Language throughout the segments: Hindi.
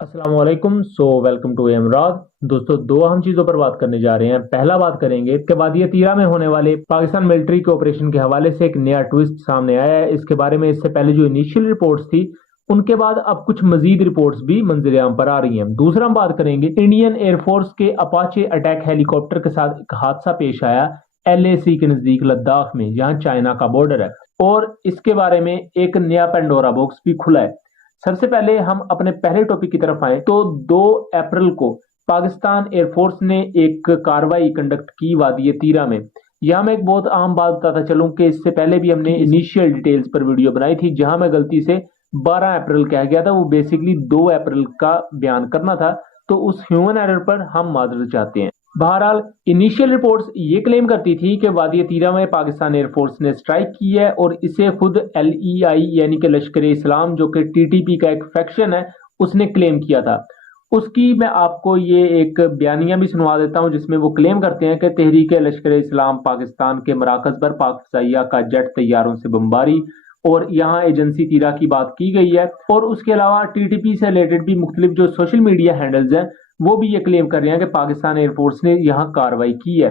अस्सलाम वालेकुम। Welcome to Imrad. दोस्तों, दो अहम चीजों पर बात करने जा रहे हैं। पहला बात करेंगे कि वादिया तीरा में होने वाले पाकिस्तान मिलिट्री के ऑपरेशन के हवाले से एक नया ट्विस्ट सामने आया है। इसके बारे में इससे पहले जो इनिशियल रिपोर्ट्स थी उनके बाद अब कुछ मजीद रिपोर्ट्स भी मंजर-ए-आम पर आ रही हैं। दूसरा हम बात करेंगे इंडियन एयरफोर्स के अपाचे अटैक हेलीकॉप्टर के साथ एक हादसा पेश आया LAC के नजदीक लद्दाख में, जहां चाइना का बॉर्डर है, और इसके बारे में एक नया पेंडोरा बॉक्स भी खुला है। सबसे पहले हम अपने पहले टॉपिक की तरफ आए तो 2 अप्रैल को पाकिस्तान एयरफोर्स ने एक कार्रवाई कंडक्ट की वादी तीरा में। यहां मैं एक बहुत अहम बात बताता चलूं कि इससे पहले भी हमने इनिशियल डिटेल्स पर वीडियो बनाई थी, जहां मैं गलती से 12 अप्रैल कह गया था, वो बेसिकली 2 अप्रैल का बयान करना था, तो उस ह्यूमन एरर पर हम माजरत चाहते हैं। बहरहाल इनिशियल रिपोर्ट्स ये क्लेम करती थी कि वादी तीरा में पाकिस्तान एयरफोर्स ने स्ट्राइक की है, और इसे खुद LEI यानी कि लश्कर इस्लाम, जो कि TTP का एक फैक्शन है, उसने क्लेम किया था। उसकी मैं आपको ये एक बयानिया भी सुनवा देता हूं, जिसमें वो क्लेम करते हैं कि तहरीक लश्कर इस्लाम पाकिस्तान के मराकज पर पाक फ़िज़ाइया का जेट तैयारों से बमबारी, और यहाँ एजेंसी तीरा की बात की गई है। और उसके अलावा TTP से रिलेटेड भी मुख्तलिफ जो सोशल मीडिया हैंडल्स हैं वो भी ये क्लेम कर रहे हैं कि पाकिस्तान एयरफोर्स ने यहाँ कार्रवाई की है।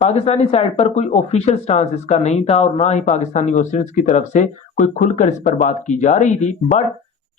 पाकिस्तानी साइड पर कोई ऑफिशियल स्टांस इसका नहीं था, और ना ही पाकिस्तानी ऑफिसर्स की तरफ से कोई खुलकर इस पर बात की जा रही थी। बट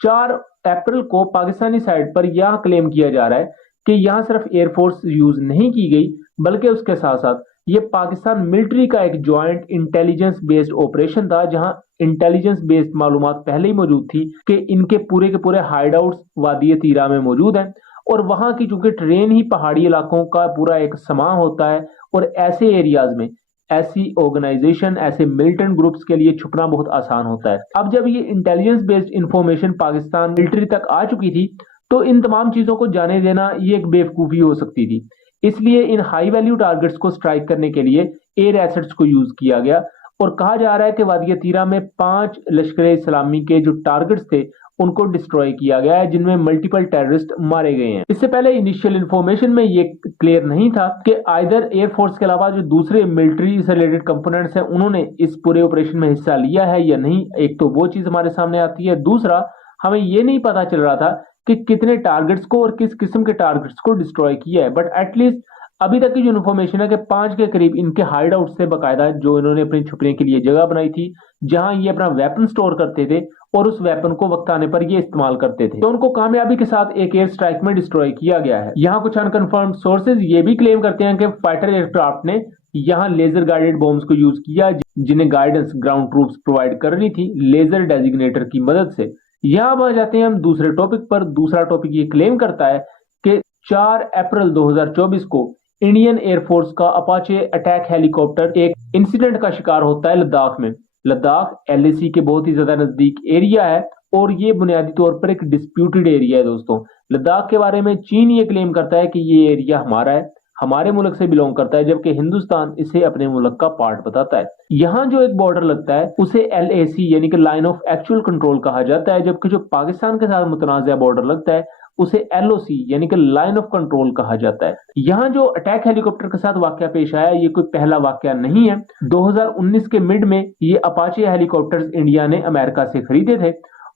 4 अप्रैल को पाकिस्तानी साइड पर यह क्लेम किया जा रहा है कि यहाँ सिर्फ एयरफोर्स यूज नहीं की गई, बल्कि उसके साथ साथ ये पाकिस्तान मिलिट्री का एक ज्वाइंट इंटेलिजेंस बेस्ड ऑपरेशन था, जहां इंटेलिजेंस बेस्ड मालूमात पहले ही मौजूद थी कि इनके पूरे के पूरे हाइडआउट्स वादी तीरा में मौजूद हैं, और वहां की चूंकि ट्रेन ही पहाड़ी इलाकों का पूरा एक समा होता है, और ऐसे एरियाज में ऐसी ऑर्गेनाइजेशन, ऐसे मिलिटेंट ग्रुप्स के लिए छुपना बहुत आसान होता है। अब जब ये intelligence based information Pakistan military तक आ चुकी थी, तो इन तमाम चीजों को जाने देना ये एक बेवकूफी हो सकती थी। इसलिए इन हाई वैल्यू टारगेट्स को स्ट्राइक करने के लिए एयर एसेट्स को यूज किया गया, और कहा जा रहा है कि वादिया तीरा में 5 लश्कर इस्लामी के जो टारगेट्स थे उनको डिस्ट्रॉय किया गया है, जिनमें मल्टीपल टेररिस्ट मारे गए हैं। इससे पहले इनिशियल इंफॉर्मेशन में ये क्लियर नहीं था कि आइदर एयरफोर्स के अलावा जो दूसरे मिलिट्री से रिलेटेड कंपोनेंट्स हैं उन्होंने इस पूरे ऑपरेशन में हिस्सा लिया है या नहीं। एक तो वो चीज हमारे सामने आती है, दूसरा हमें ये नहीं पता चल रहा था कि कितने टारगेट्स को और किस किस्म के टारगेट्स को डिस्ट्रॉय किया है। बट एटलीस्ट अभी तक की जो इन्फॉर्मेशन है कि 5 के करीब इनके हाइड आउट से बाकायदा जो इन्होंने अपने छुपने के लिए जगह बनाई थी, जहां ये अपना वेपन स्टोर करते थे और उस वेपन को वक्त आने पर ये इस्तेमाल करते थे, तो उनको कामयाबी के साथ एक एयर स्ट्राइक में डिस्ट्रॉय किया गया है। यहाँ कुछ अनकंफर्म्ड सोर्सेज ये भी क्लेम करते हैं कि फाइटर एयरक्राफ्ट ने यहाँ लेजर गाइडेड बॉम्ब्स को यूज किया, जिन्हें गाइडेंस ग्राउंड ट्रूप्स प्रोवाइड कर रही थी लेजर डेजिग्नेटर की मदद से। यहाँ आ जाते हैं हम दूसरे टॉपिक पर। दूसरा टॉपिक ये क्लेम करता है कि 4 अप्रैल 2024 को इंडियन एयरफोर्स का अपाचे अटैक हेलीकॉप्टर एक इंसिडेंट का शिकार होता है लद्दाख में। लद्दाख LAC के बहुत ही ज्यादा नजदीक एरिया है, और ये बुनियादी तौर पर एक डिस्प्यूटेड एरिया है। दोस्तों, लद्दाख के बारे में चीन ये क्लेम करता है कि ये एरिया हमारा है, हमारे मुल्क से बिलोंग करता है, जबकि हिंदुस्तान इसे अपने मुल्क का पार्ट बताता है। यहाँ जो एक बॉर्डर लगता है उसे LAC यानी कि लाइन ऑफ एक्चुअल कंट्रोल कहा जाता है, जबकि जो पाकिस्तान के साथ मुतनाज़ा बॉर्डर लगता है उसे LOC यानी कि लाइन ऑफ कंट्रोल कहा जाता है। यहाँ जो अटैक हेलीकॉप्टर के साथ वाकया पेश आया, ये कोई पहला वाकया नहीं है। 2019 के मिड में ये अपाचे हेलीकॉप्टर्स इंडिया ने अमेरिका से खरीदे थे,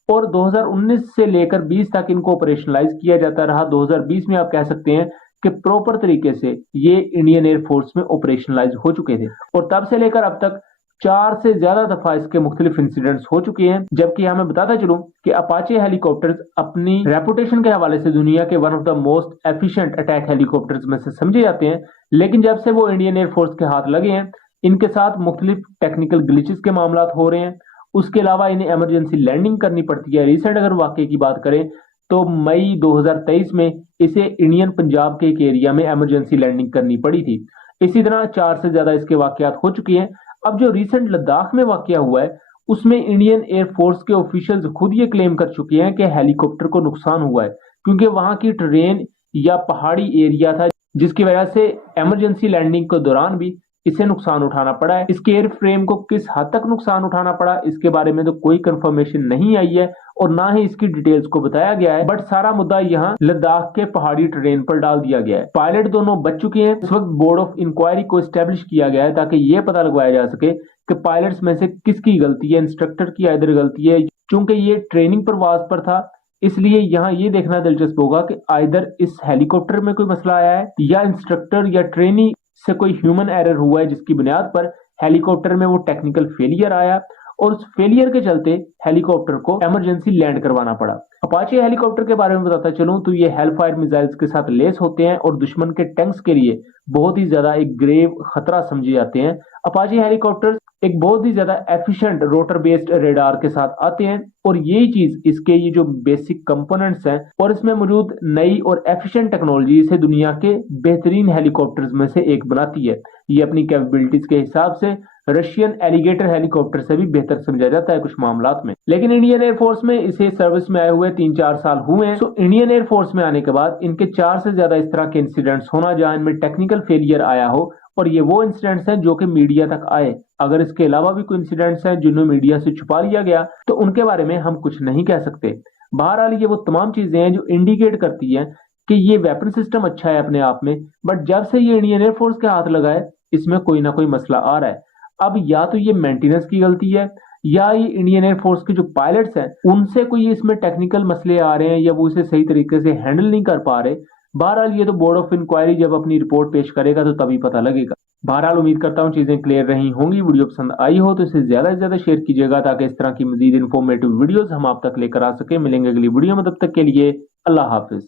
और 2019 से लेकर 20 तक इनको ऑपरेशनलाइज किया जाता रहा। 2020 में आप कह सकते हैं कि प्रॉपर तरीके से ये इंडियन एयरफोर्स में ऑपरेशनलाइज हो चुके थे, और तब से लेकर अब तक 4 से ज्यादा दफा इसके मुख्तलिफ इंसिडेंट्स हो चुके हैं। जबकि हमें बताता चलूं कि अपाचे हेलीकॉप्टर्स अपनी रेपुटेशन के हवाले से दुनिया के one of the most efficient attack helicopters में से समझे जाते हैं, लेकिन जब से वो इंडियन एयरफोर्स के हाथ लगे हैं, इनके साथ मुख्तलिफ टेक्निकल ग्लिचेस के मामला हो रहे हैं। उसके अलावा इन्हें इमरजेंसी लैंडिंग करनी पड़ती है। रिसेंट अगर वाकये की बात करें तो मई 2023 में इसे इंडियन पंजाब के एक एरिया में इमरजेंसी लैंडिंग करनी पड़ी थी। इसी तरह 4 से ज्यादा इसके वाकयात हो चुके हैं। अब जो रिसेंट लद्दाख में वाकया हुआ है, उसमें इंडियन एयरफोर्स के ऑफिशियल्स खुद ये क्लेम कर चुके हैं कि हेलीकॉप्टर को नुकसान हुआ है, क्योंकि वहां की ट्रेन या पहाड़ी एरिया था, जिसकी वजह से इमरजेंसी लैंडिंग के दौरान भी इसे नुकसान उठाना पड़ा है। इसके एयर फ्रेम को किस हद तक नुकसान उठाना पड़ा, इसके बारे में तो कोई कंफर्मेशन नहीं आई है, और ना ही इसकी डिटेल्स को बताया गया है। बट सारा मुद्दा यहाँ लद्दाख के पहाड़ी ट्रेन पर डाल दिया गया है। पायलट दोनों बच चुके हैं। इस वक्त बोर्ड ऑफ इंक्वायरी को स्टैब्लिश किया गया है, ताकि ये पता लगवाया जा सके कि पायलट्स में से किसकी गलती है, इंस्ट्रक्टर की आइदर गलती है, चूंकि ये ट्रेनिंग प्रवास पर था, इसलिए यहाँ ये देखना दिलचस्प होगा कि आइदर इस हेलीकॉप्टर में कोई मसला आया है या इंस्ट्रक्टर या ट्रेनी से कोई ह्यूमन एरर हुआ है, जिसकी बुनियाद पर हेलीकॉप्टर में वो टेक्निकल फेलियर आया और उस फेलियर के चलते हेलीकॉप्टर को इमरजेंसी लैंड करवाना पड़ा। अपाचे हेलीकॉप्टर के बारे में बताता चलूं तो ये हेलफायर मिसाइल्स के साथ लेस होते हैं और दुश्मन के टैंक्स के लिए बहुत ही ज्यादा एक ग्रेव खतरा समझे जाते हैं। अपाचे हेलीकॉप्टर एक बहुत ही ज्यादा एफिशिएंट रोटर बेस्ड रेडार के साथ आते हैं और यही चीज इसके ये जो बेसिक कंपोनेंट्स हैं और इसमें मौजूद नई और एफिशिएंट टेक्नोलॉजी इसे दुनिया के बेहतरीन हेलीकॉप्टर्स में से एक बनाती है। ये अपनी कैपेबिलिटीज के हिसाब से रशियन एलिगेटर हेलीकॉप्टर से भी बेहतर समझा जाता है कुछ मामलात में। लेकिन इंडियन एयरफोर्स में इसे सर्विस में आए हुए 3-4 साल हुए हैं। तो इंडियन एयरफोर्स में आने के बाद इनके 4 से ज्यादा इस तरह के इंसिडेंट्स होना जहां इनमें टेक्निकल फेलियर आया हो, और ये वो इंसिडेंट्स हैं जो कि मीडिया तक आए। अगर इसके अलावा भी कोई इंसिडेंट्स हैं जिन्हें मीडिया से छुपा लिया गया तो उनके बारे में हम कुछ नहीं कह सकते। बहरहाल ये वो तमाम चीजें हैं जो इंडिकेट करती हैं कि ये वेपन सिस्टम अच्छा है अपने आप में, बट जब से ये इंडियन एयरफोर्स के हाथ लगा है इसमें कोई ना कोई मसला आ रहा है। अब या तो ये मेंटेनेंस की गलती है या ये इंडियन एयरफोर्स के जो पायलट्स हैं उनसे कोई इसमें टेक्निकल मसले आ रहे हैं या वो इसे सही तरीके से हैंडल नहीं कर पा रहे। बहरहाल ये तो बोर्ड ऑफ इंक्वायरी जब अपनी रिपोर्ट पेश करेगा तो तभी पता लगेगा। बहरहाल उम्मीद करता हूँ चीजें क्लियर रही होंगी। वीडियो पसंद आई हो तो इसे ज्यादा से ज्यादा शेयर कीजिएगा ताकि इस तरह की मजीद इन्फॉर्मेटिव वीडियोस हम आप तक लेकर आ सके। मिलेंगे अगली वीडियो में, तब तक के लिए अल्लाह हाफिज।